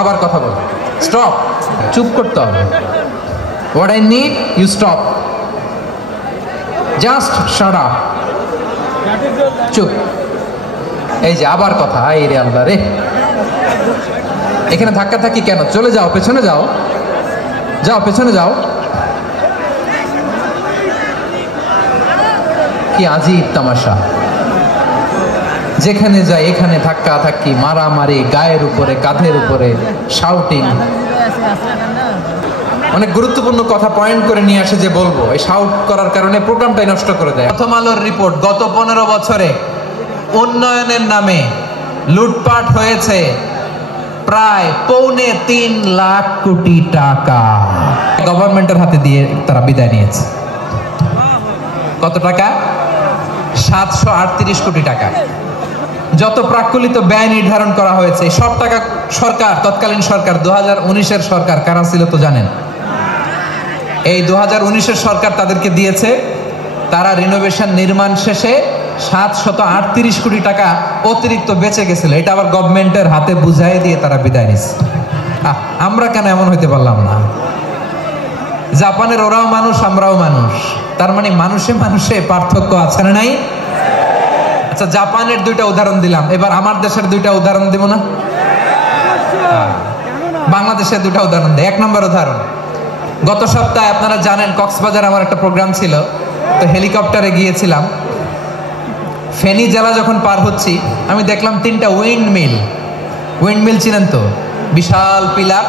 আবার কথা বল, স্টপ, চুপ করতে হবে। What I need you stop, just shut up, চুপ। এই যে আবার কথা, এই রে আল্লাহ রে, এখানে ধাক্কা থাকি কেন? চলে যাও, পেছনে যাও, যাও পেছনে যাও। কি আজীব তামাশা, যেখানে যাই এখানে ধাক্কা ধাক্কি, মারামারি, গায়ের উপরে কাঁধের উপরে শাউটিং। অনেক গুরুত্বপূর্ণ কথা পয়েন্ট করে নিয়ে আসে যে বলবো, এই শাউট করার কারণে প্রোগ্রামটাই নষ্ট করে দেয়। প্রথম আলোর রিপোর্ট, গত 15 বছরে উন্নয়নের নামে লুটপাট হয়েছে প্রায় 3.25 লাখ কোটি টাকা। গভর্নমেন্টের হাতে দিয়ে তারা বিদায় নিয়েছে। কত টাকা? 738 কোটি টাকা। যত প্রাক্কলিত ব্যয় নির্ধারণ করা হয়েছে সব টাকা সরকার, তৎকালীন সরকার 2019-এর সরকার, কারা ছিল তো জানেন? এই 2019-এর সরকার তাদেরকে দিয়েছে। তারা রিনোভেশন নির্মাণ শেষে 738 কোটি টাকা অতিরিক্ত বেঁচে গেছিল। এটা আবার গভর্নমেন্টের হাতে বুঝাই দিয়ে তারা বিদায় নিচ্ছে। আমরা কেন এমন হইতে পারলাম না? জাপানের ওরাও মানুষ, আমরাও মানুষ, তার মানে মানুষে মানুষে পার্থক্য আছে না নাই? আচ্ছা, জাপানের 2টা উদাহরণ দিলাম, এবার আমার দেশের 2টা উদাহরণ দেব না? বাংলাদেশের 2টা উদাহরণ দেয়। 1 নম্বর উদাহরণ, গত সপ্তাহে আপনারা জানেন কক্সবাজার আমার একটা প্রোগ্রাম ছিল, তো হেলিকপ্টারে গিয়েছিলাম। ফেনী জেলা যখন পার হচ্ছি আমি দেখলাম 3টা উইন্ডমিল। উইন্ডমিল চিনেন তো? বিশাল পিলার,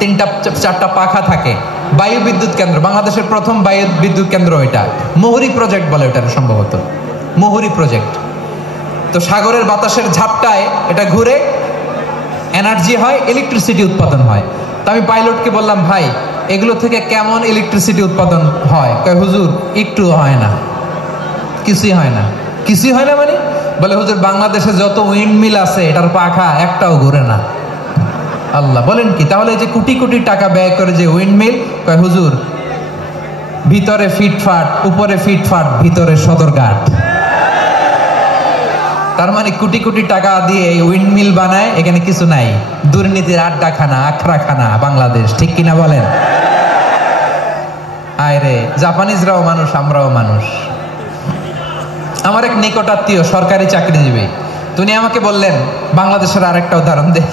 3টা-4টা পাখা থাকে। বায়ু বিদ্যুৎ কেন্দ্র, বাংলাদেশের প্রথম বায়ু বিদ্যুৎ কেন্দ্র এটা। মুহুরী প্রজেক্ট বলে এটা সম্ভবত, মুহুরী প্রজেক্ট। তো সাগরের বাতাসের ঝাপটায় এটা ঘুরে এনার্জি হয়, ইলেকট্রিসিটি উৎপাদন হয়। তো আমি পাইলটকে বললাম, ভাই এগুলো থেকে কেমন ইলেকট্রিসিটি উৎপাদন হয়? কয় হুজুর একটু হয় না, কিছুই হয় না। কিছুই হয় না মানে? বলে হুজুর বাংলাদেশে যত উইন্ডমিল আছে এটার পাখা একটাও ঘুরে না। আল্লাহ, বলেন কি? তাহলে যে কোটি কোটি টাকা ব্যয় করে যে উইন্ডমিল, কয় হুজুর ভিতরে ফিটফাট, উপরে ফিটফাট, ভিতরে সদরঘাট। তার মানে কোটি কোটি টাকা দিয়ে এই উইন্ডমিল বানায়, এখানে কিছু নাই। দুর্নীতির আড্ডাখানা, আখড়াখানা বাংলাদেশ, ঠিক কিনা বলেন? আয় রে, জাপানিজরাও মানুষ, আমরাও মানুষ। আমার এক নিকটাত্মীয় সরকারি চাকরিজীবী, উনি আমাকে বললেন, বাংলাদেশের আরেকটা উদাহরণ দেখ।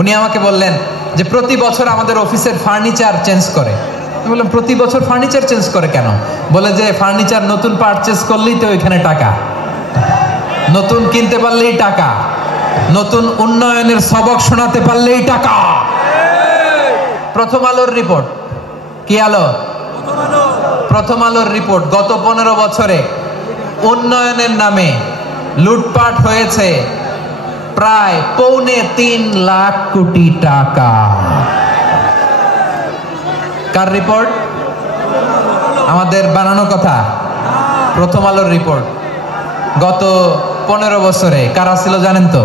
উনি আমাকে বললেন যে প্রতি বছর আমাদের অফিসের ফার্নিচার চেঞ্জ করে। আমি বললাম প্রতি বছর ফার্নিচার চেঞ্জ করে কেন? বলে যে ফার্নিচার নতুন পারচেজ করলেই তো এখানে টাকা, নতুন কিনতে পারলেই টাকা, নতুন উন্নয়নের সবক শোনাতে পারলেই টাকা। প্রথম আলোর রিপোর্ট। কি আলো? প্রথম আলোর রিপোর্ট, গত 15 বছরে উন্নয়নের নামে লুটপাট হয়েছে প্রায় 3.25 লাখ কোটি টাকা। কার রিপোর্ট? আমাদের বানানো কথা? প্রথম আলোর রিপোর্ট। গত 15 বছরে কারা ছিল জানেন তো?